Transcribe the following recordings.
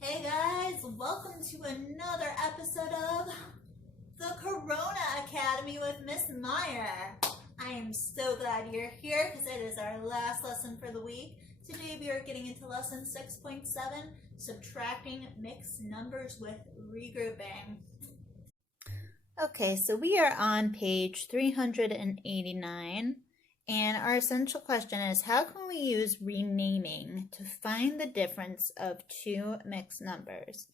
Hey guys, welcome to another episode of the Corona Academy with Miss Meyer. I am so glad you're here because it is our last lesson for the week. Today we are getting into lesson 6.7, subtracting mixed numbers with regrouping. Okay, so we are on page 389. And our essential question is, how can we use renaming to find the difference of two mixed numbers?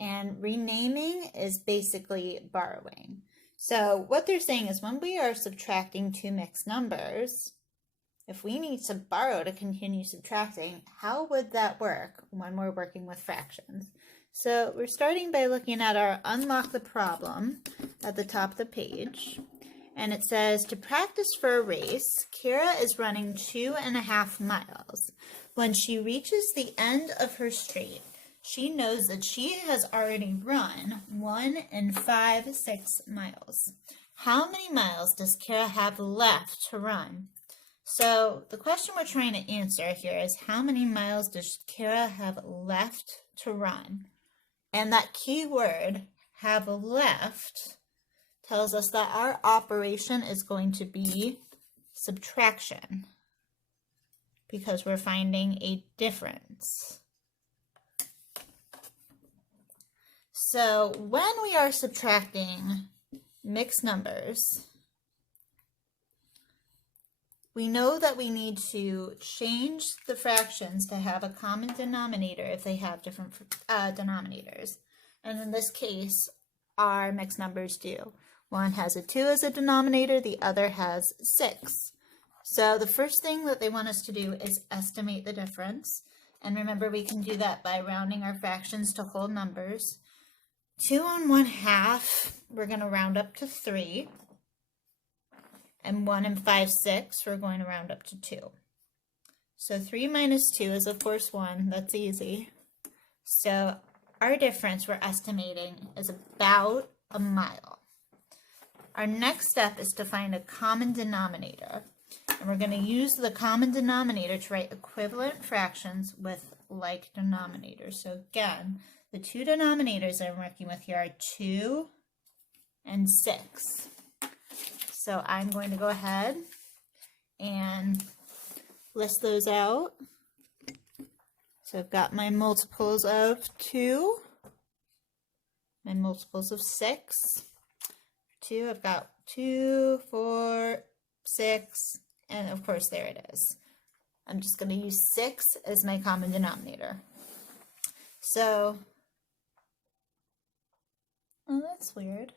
And renaming is basically borrowing. So what they're saying is when we are subtracting two mixed numbers, if we need to borrow to continue subtracting, how would that work when we're working with fractions? So we're starting by looking at our unlock the problem at the top of the page. And it says, to practice for a race, Kara is running 2.5 miles. When she reaches the end of her straight, she knows that she has already run 1 5/6 miles. How many miles does Kara have left to run? So the question we're trying to answer here is, how many miles does Kara have left to run? And that key word, have left, tells us that our operation is going to be subtraction because we're finding a difference. So when we are subtracting mixed numbers, we know that we need to change the fractions to have a common denominator if they have different denominators. And in this case, our mixed numbers do. One has a 2 as a denominator, the other has 6. So the first thing that they want us to do is estimate the difference. And remember, we can do that by rounding our fractions to whole numbers. 2 1/2, we're going to round up to 3. And 1 5/6, we're going to round up to 2. So 3 minus 2 is, of course, 1. That's easy. So our difference we're estimating is about a mile. Our next step is to find a common denominator. And we're going to use the common denominator to write equivalent fractions with like denominators. So again, the two denominators I'm working with here are 2 and 6. So I'm going to go ahead and list those out. So I've got my multiples of 2, my multiples of 6. 2, I've got 2, 4, 6, and of course there it is. I'm just going to use 6 as my common denominator. So, oh, that's weird.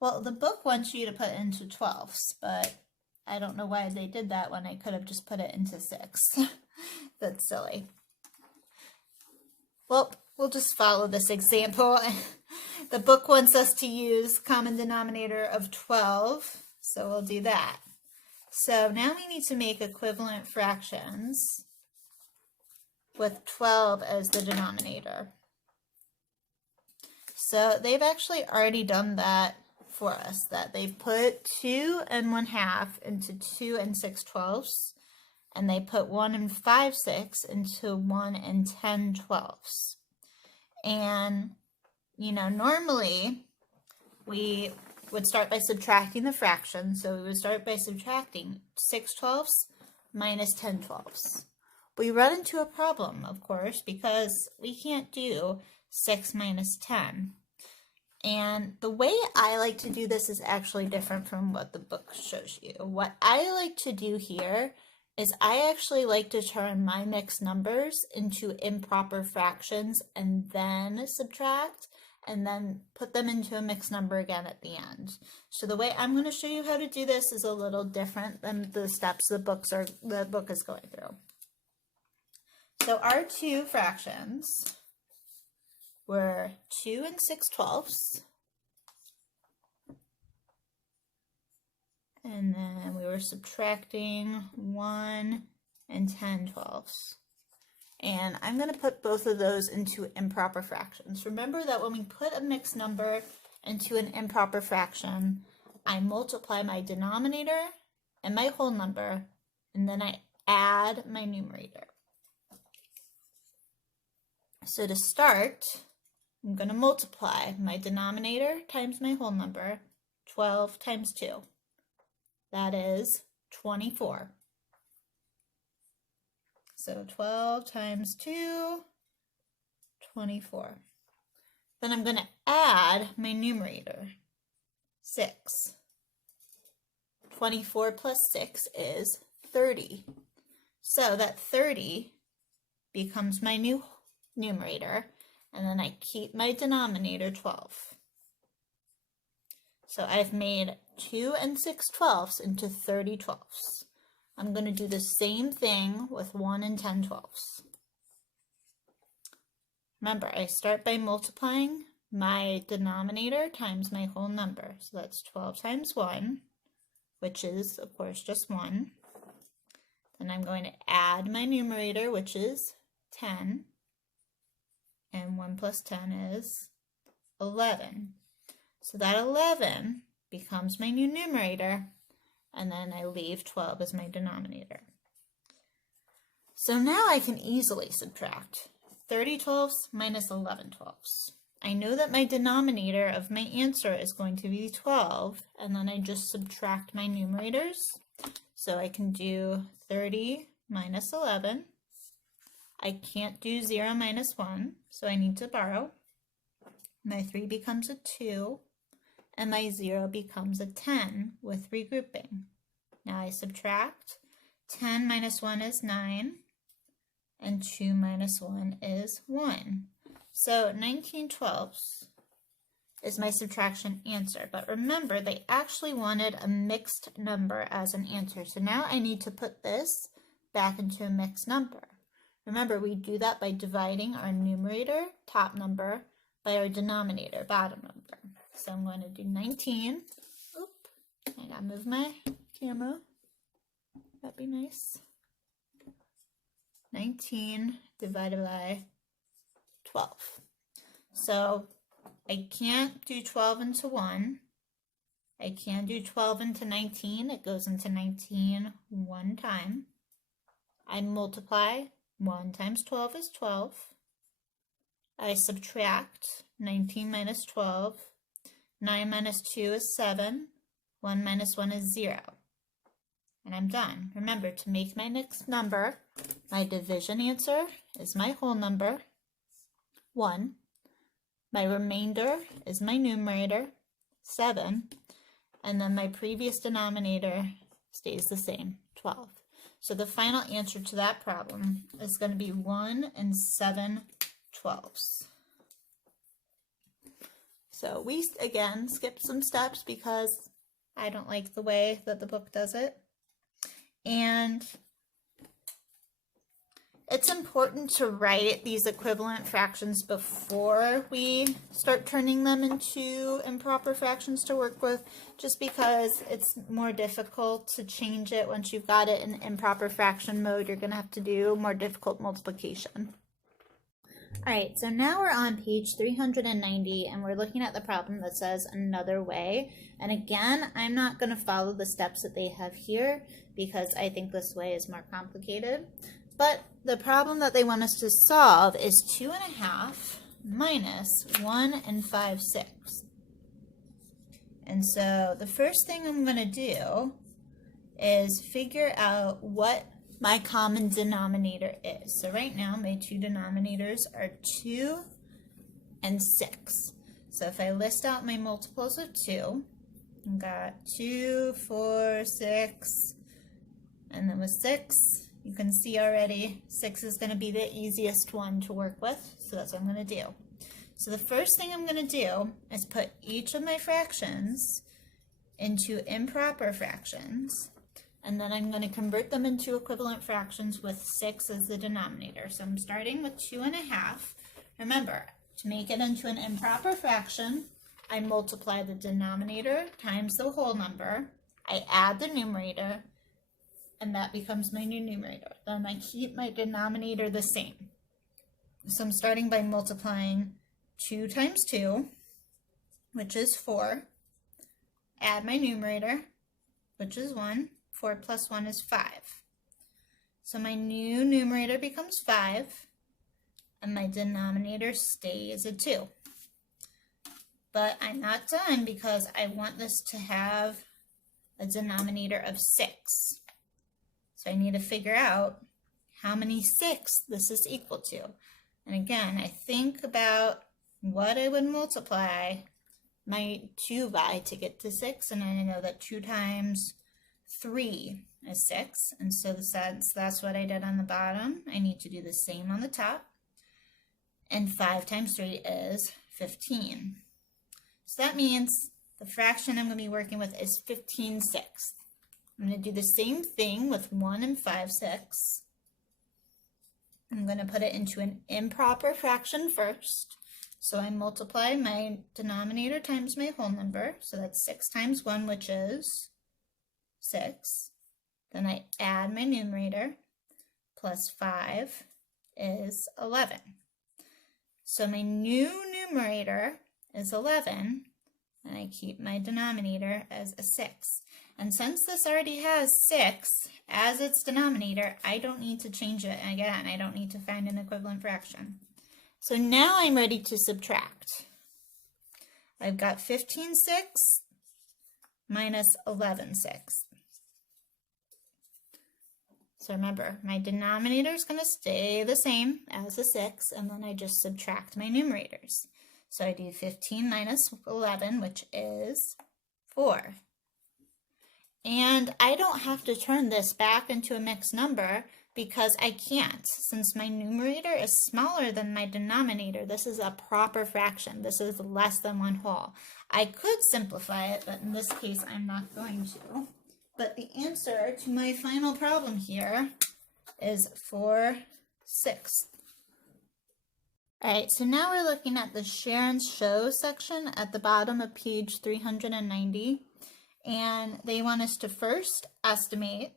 Well, the book wants you to put into 12s, but I don't know why they did that when I could have just put it into 6. That's silly. Well, we'll just follow this example. The book wants us to use common denominator of 12, so we'll do that. So now we need to make equivalent fractions with 12 as the denominator. So they've actually already done that for us, that they've put 2 1/2 into 2 6/12, and they put 1 5/6 into 1 10/12. And you know, normally we would start by subtracting the fraction. So we would start by subtracting 6/12 minus 10/12. We run into a problem, of course, because we can't do 6 minus 10. And the way I like to do this is actually different from what the book shows you. What I like to do here is I actually like to turn my mixed numbers into improper fractions and then subtract, and then put them into a mixed number again at the end. So the way I'm going to show you how to do this is a little different than the steps the book is going through. So our two fractions were 2 6/12, and then we were subtracting 1 10/12. And I'm going to put both of those into improper fractions. Remember that when we put a mixed number into an improper fraction, I multiply my denominator and my whole number, and then I add my numerator. So to start, I'm going to multiply my denominator times my whole number, 12 times 2. That is 24. So 12 times 2, 24. Then I'm going to add my numerator, 6. 24 plus 6 is 30. So that 30 becomes my new numerator, and then I keep my denominator 12. So I've made 2 and 6/12 into 30/12. I'm going to do the same thing with 1 and 10/12. Remember, I start by multiplying my denominator times my whole number. So that's 12 times 1, which is, of course, just 1. Then I'm going to add my numerator, which is 10. And 1 plus 10 is 11. So that 11 becomes my new numerator, and then I leave 12 as my denominator. So now I can easily subtract 30/12 minus 11/12. I know that my denominator of my answer is going to be 12, and then I just subtract my numerators. So I can do 30 minus 11. I can't do 0 minus 1, so I need to borrow. My 3 becomes a 2, and my 0 becomes a 10 with regrouping. Now I subtract. 10 minus 1 is 9, and 2 minus 1 is 1. So 19/12 is my subtraction answer. But remember, they actually wanted a mixed number as an answer. So now I need to put this back into a mixed number. Remember, we do that by dividing our numerator, top number, by our denominator, bottom number. So I'm going to do 19. Oop, I gotta move my camera. That'd be nice. 19 divided by 12. So I can't do 12 into 1. I can do 12 into 19. It goes into 19 one time. I multiply. 1 times 12 is 12. I subtract 19 minus 12. 9 minus 2 is 7. 1 minus 1 is 0. And I'm done. Remember, to make my next number, my division answer is my whole number, 1. My remainder is my numerator, 7. And then my previous denominator stays the same, 12. So the final answer to that problem is going to be 1 and 7/12. So we, again, skipped some steps because I don't like the way that the book does it. And it's important to write these equivalent fractions before we start turning them into improper fractions to work with, just because it's more difficult to change it once you've got it in improper fraction mode. You're going to have to do more difficult multiplication. All right, so now we're on page 390, and we're looking at the problem that says another way. And again, I'm not going to follow the steps that they have here because I think this way is more complicated. But the problem that they want us to solve is 2.5 minus 1 and 5/6. And so the first thing I'm going to do is figure out what my common denominator is. So right now my two denominators are 2 and 6. So if I list out my multiples of 2, I've got 2, 4, 6, and then with 6, you can see already 6 is going to be the easiest one to work with, so that's what I'm going to do. So the first thing I'm going to do is put each of my fractions into improper fractions, and then I'm going to convert them into equivalent fractions with 6 as the denominator. So I'm starting with 2.5. Remember, to make it into an improper fraction, I multiply the denominator times the whole number, I add the numerator, and that becomes my new numerator. Then I keep my denominator the same. So I'm starting by multiplying 2 times 2, which is 4. Add my numerator, which is 1. 4 plus 1 is 5. So my new numerator becomes 5. and my denominator stays a 2. But I'm not done because I want this to have a denominator of 6. So I need to figure out how many 6 this is equal to. And again, I think about what I would multiply my 2 by to get to 6, and I know that 2 times 3 is 6, and so that's what I did on the bottom. I need to do the same on the top, and 5 times 3 is 15. So that means the fraction I'm going to be working with is 15/6. I'm going to do the same thing with 1 and 5/6. I'm going to put it into an improper fraction first. So I multiply my denominator times my whole number. So that's 6 times 1, which is 6. Then I add my numerator, plus 5 is 11. So my new numerator is 11, and I keep my denominator as a 6. And since this already has 6 as its denominator, I don't need to change it again. I don't need to find an equivalent fraction. So now I'm ready to subtract. I've got 15/6 minus 11/6. So remember, my denominator is going to stay the same as a 6, and then I just subtract my numerators. So I do 15 minus 11, which is 4. And I don't have to turn this back into a mixed number because I can't. Since my numerator is smaller than my denominator, this is a proper fraction. This is less than 1 whole. I could simplify it, but in this case, I'm not going to. But the answer to my final problem here is 4/6. All right, so now we're looking at the share and show section at the bottom of page 390. And they want us to first estimate,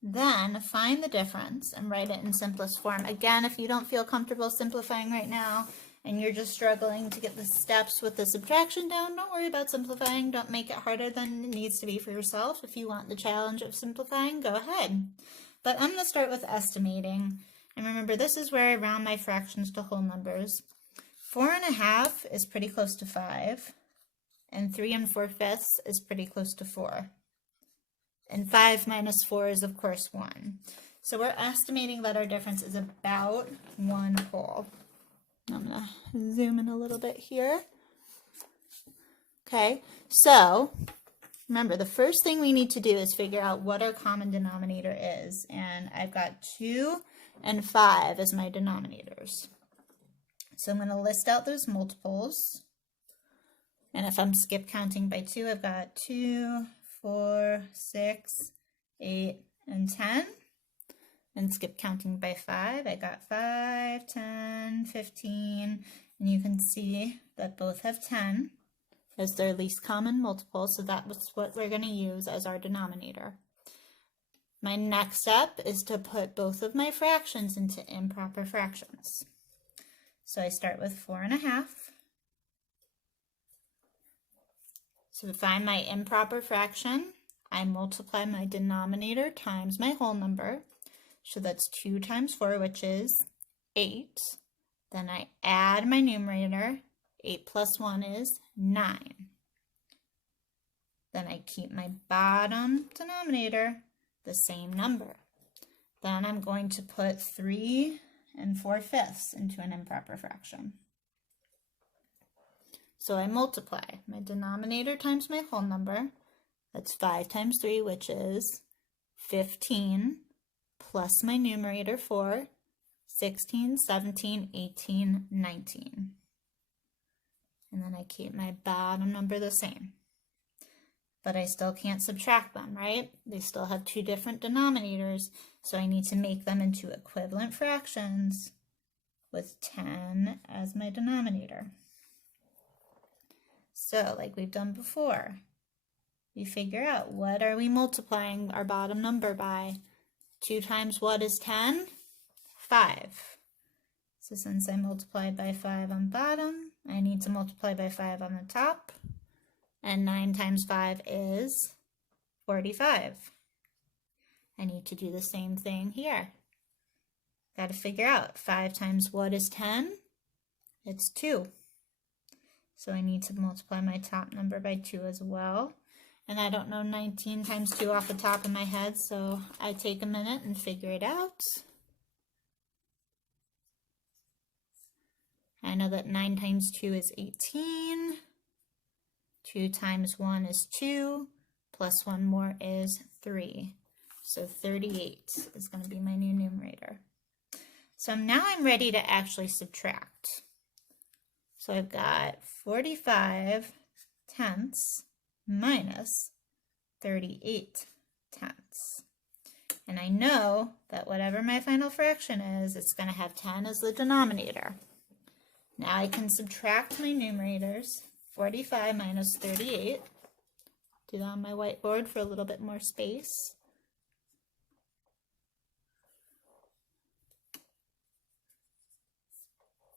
then find the difference and write it in simplest form. Again, if you don't feel comfortable simplifying right now and you're just struggling to get the steps with the subtraction down, don't worry about simplifying. Don't make it harder than it needs to be for yourself. If you want the challenge of simplifying, go ahead. But I'm going to start with estimating. And remember, this is where I round my fractions to whole numbers. 4½ is pretty close to 5. And 3 4/5 is pretty close to 4. And 5 minus 4 is, of course, 1. So we're estimating that our difference is about 1 whole. I'm going to zoom in a little bit here. Okay, so remember, the first thing we need to do is figure out what our common denominator is. And I've got 2 and 5 as my denominators. So I'm going to list out those multiples. And if I'm skip counting by 2, I've got 2, 4, 6, 8, and 10. And skip counting by 5, I got 5, 10, 15. And you can see that both have 10 as their least common multiple. So that's what we're going to use as our denominator. My next step is to put both of my fractions into improper fractions. So I start with 4½ So to find my improper fraction, I multiply my denominator times my whole number. So that's 2 times 4, which is 8. Then I add my numerator. 8 plus 1 is 9. Then I keep my bottom denominator the same number. Then I'm going to put 3 4/5 into an improper fraction. So I multiply my denominator times my whole number. That's 5 times 3, which is 15, plus my numerator 4, 16, 17, 18, 19. And then I keep my bottom number the same. But I still can't subtract them, right? They still have 2 different denominators, so I need to make them into equivalent fractions with 10 as my denominator. So, like we've done before, we figure out what are we multiplying our bottom number by. 2 times what is 10? 5. So since I multiplied by 5 on bottom, I need to multiply by 5 on the top. And 9 times 5 is 45. I need to do the same thing here. got to figure out 5 times what is 10? It's 2. So I need to multiply my top number by 2 as well. And I don't know 19 times 2 off the top of my head, so I take a minute and figure it out. I know that 9 times 2 is 18. 2 times 1 is 2, plus 1 more is 3. So 38 is going to be my new numerator. So now I'm ready to actually subtract. So I've got 45 tenths minus 38 tenths. And I know that whatever my final fraction is, it's going to have 10 as the denominator. Now I can subtract my numerators. 45 minus 38. Do that on my whiteboard for a little bit more space.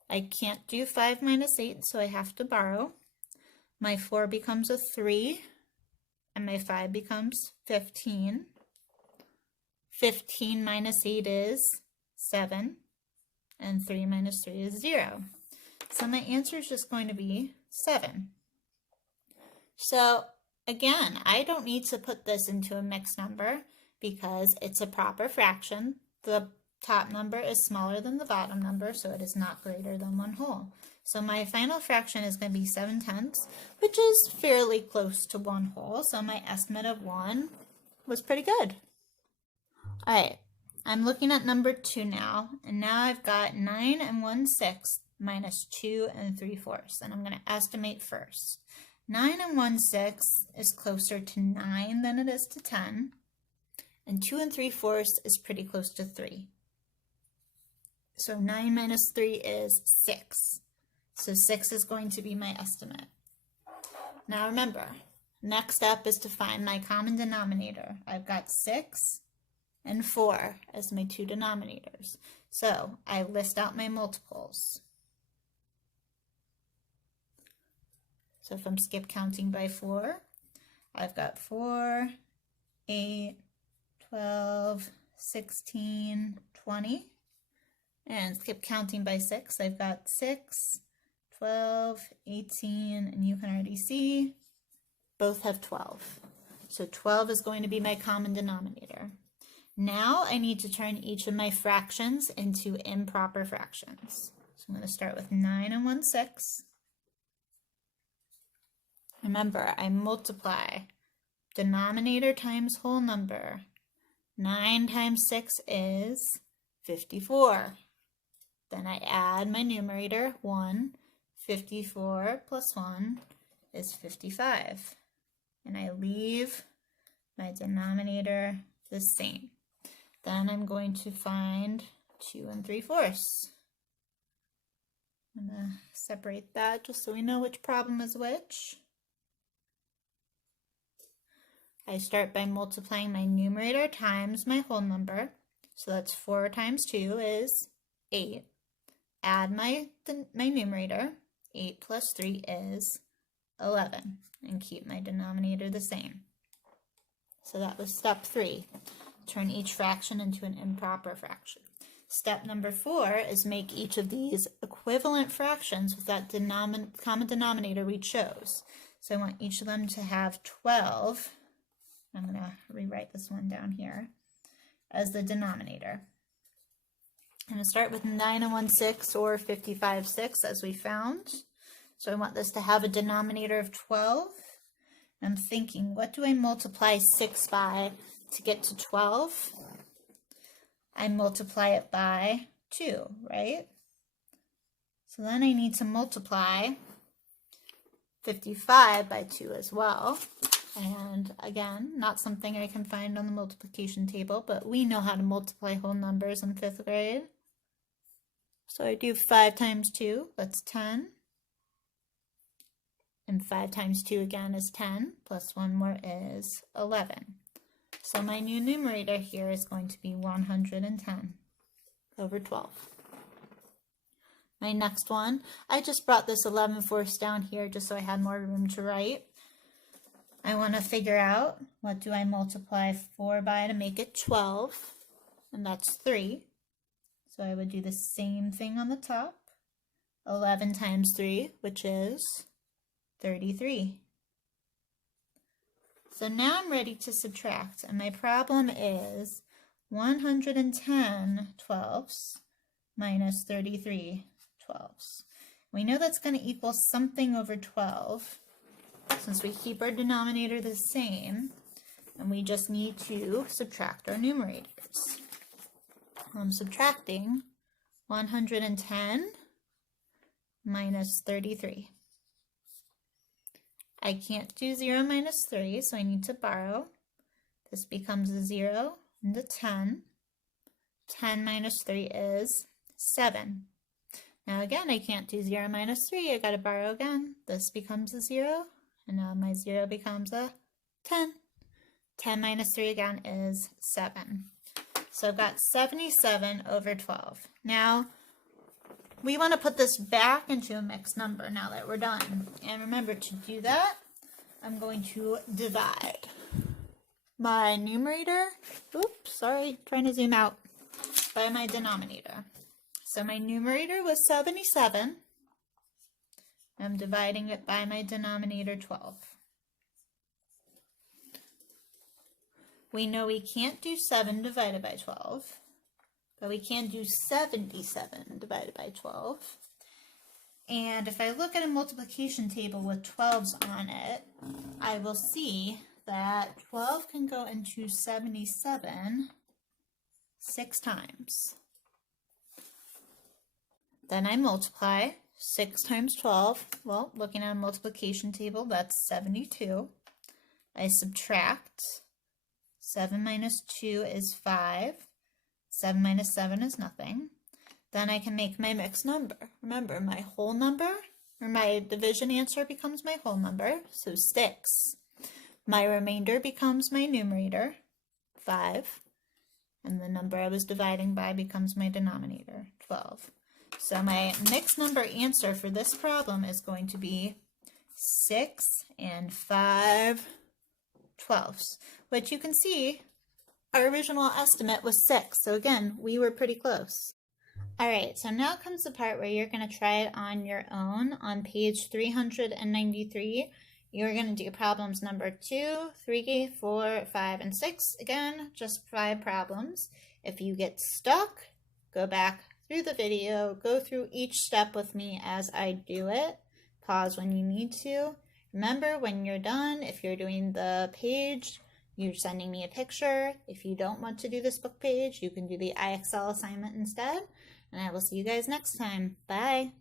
I can't do 5 minus 8, so I have to borrow. My 4 becomes a 3, and my 5 becomes 15. 15 minus 8 is 7, and 3 minus 3 is 0. So my answer is just going to be 7. So again, I don't need to put this into a mixed number because it's a proper fraction. The top number is smaller than the bottom number, so it is not greater than 1 whole. So my final fraction is going to be 7 tenths, which is fairly close to 1 whole. So my estimate of 1 was pretty good. All right, I'm looking at number 2 now, and now I've got 9 1/6 minus 2 3/4, and I'm going to estimate first. 9 1/6 is closer to 9 than it is to 10, and 2 3/4 is pretty close to 3. So 9 minus 3 is 6. So 6 is going to be my estimate. Now remember, next step is to find my common denominator. I've got 6 and 4 as my 2 denominators. So I list out my multiples. So if I'm skip counting by 4, I've got 4, 8, 12, 16, 20. And skip counting by 6, I've got 6, 12, 18, and you can already see both have 12. So 12 is going to be my common denominator. Now I need to turn each of my fractions into improper fractions. So I'm going to start with 9 1/6. Remember, I multiply denominator times whole number. 9 times 6 is 54. Then I add my numerator, 1. 54 plus 1 is 55. And I leave my denominator the same. Then I'm going to find 2 3/4. I'm going to separate that just so we know which problem is which. I start by multiplying my numerator times my whole number. So that's 4 times 2 is 8. Add my numerator. 8 plus 3 is 11. And keep my denominator the same. So that was step 3. Turn each fraction into an improper fraction. Step number 4 is make each of these equivalent fractions with that common denominator we chose. So I want each of them to have 12. I'm going to rewrite this one down here as the denominator. I'm going to start with 9 1/6 or 55 6 as we found. So I want this to have a denominator of 12. I'm thinking, what do I multiply 6 by to get to 12? I multiply it by 2, right? So then I need to multiply 55 by 2 as well. And again, not something I can find on the multiplication table, but we know how to multiply whole numbers in 5th grade. So I do 5 times 2, that's 10. And 5 times 2 again is 10, plus 1 more is 11. So my new numerator here is going to be 110 over 12. My next one, I just brought this 11/4 down here just so I had more room to write. I want to figure out, what do I multiply 4 by to make it 12? And that's 3. So I would do the same thing on the top. 11 times 3, which is 33. So now I'm ready to subtract, and my problem is 110 twelfths minus 33 twelfths. We know that's going to equal something over 12, since we keep our denominator the same, and we just need to subtract our numerators. I'm subtracting 110 minus 33. I can't do 0 minus 3, so I need to borrow. This becomes a 0 and a 10. 10 minus 3 is 7. Now again, I can't do 0 minus 3. I got to borrow again. This becomes a 0, and now my 0 becomes a 10. 10 minus 3 again is 7. So I've got 77 over 12. Now, we want to put this back into a mixed number now that we're done. And remember, to do that, I'm going to divide my numerator, oops, sorry, trying to zoom out, by my denominator. So my numerator was 77. I'm dividing it by my denominator, 12. We know we can't do 7 divided by 12, but we can do 77 divided by 12. And if I look at a multiplication table with 12s on it, I will see that 12 can go into 77 6 times. Then I multiply 6 times 12. Well, looking at a multiplication table, that's 72. I subtract. 7 minus 2 is 5. 7 minus 7 is nothing. Then I can make my mixed number. Remember, my whole number, or my division answer becomes my whole number, so 6. My remainder becomes my numerator, 5. And the number I was dividing by becomes my denominator, 12. So my mixed number answer for this problem is going to be 6 and 5 twelfths, which you can see our original estimate was 6. So again, we were pretty close. All right, so now comes the part where you're going to try it on your own. On page 393, you're going to do problems number 2, 3, 4, 5, and 6. Again, just 5 problems. If you get stuck, go back through the video, go through each step with me as I do it. Pause when you need to. Remember, when you're done, if you're doing the page, you're sending me a picture. If you don't want to do this book page, you can do the IXL assignment instead. And I will see you guys next time. Bye.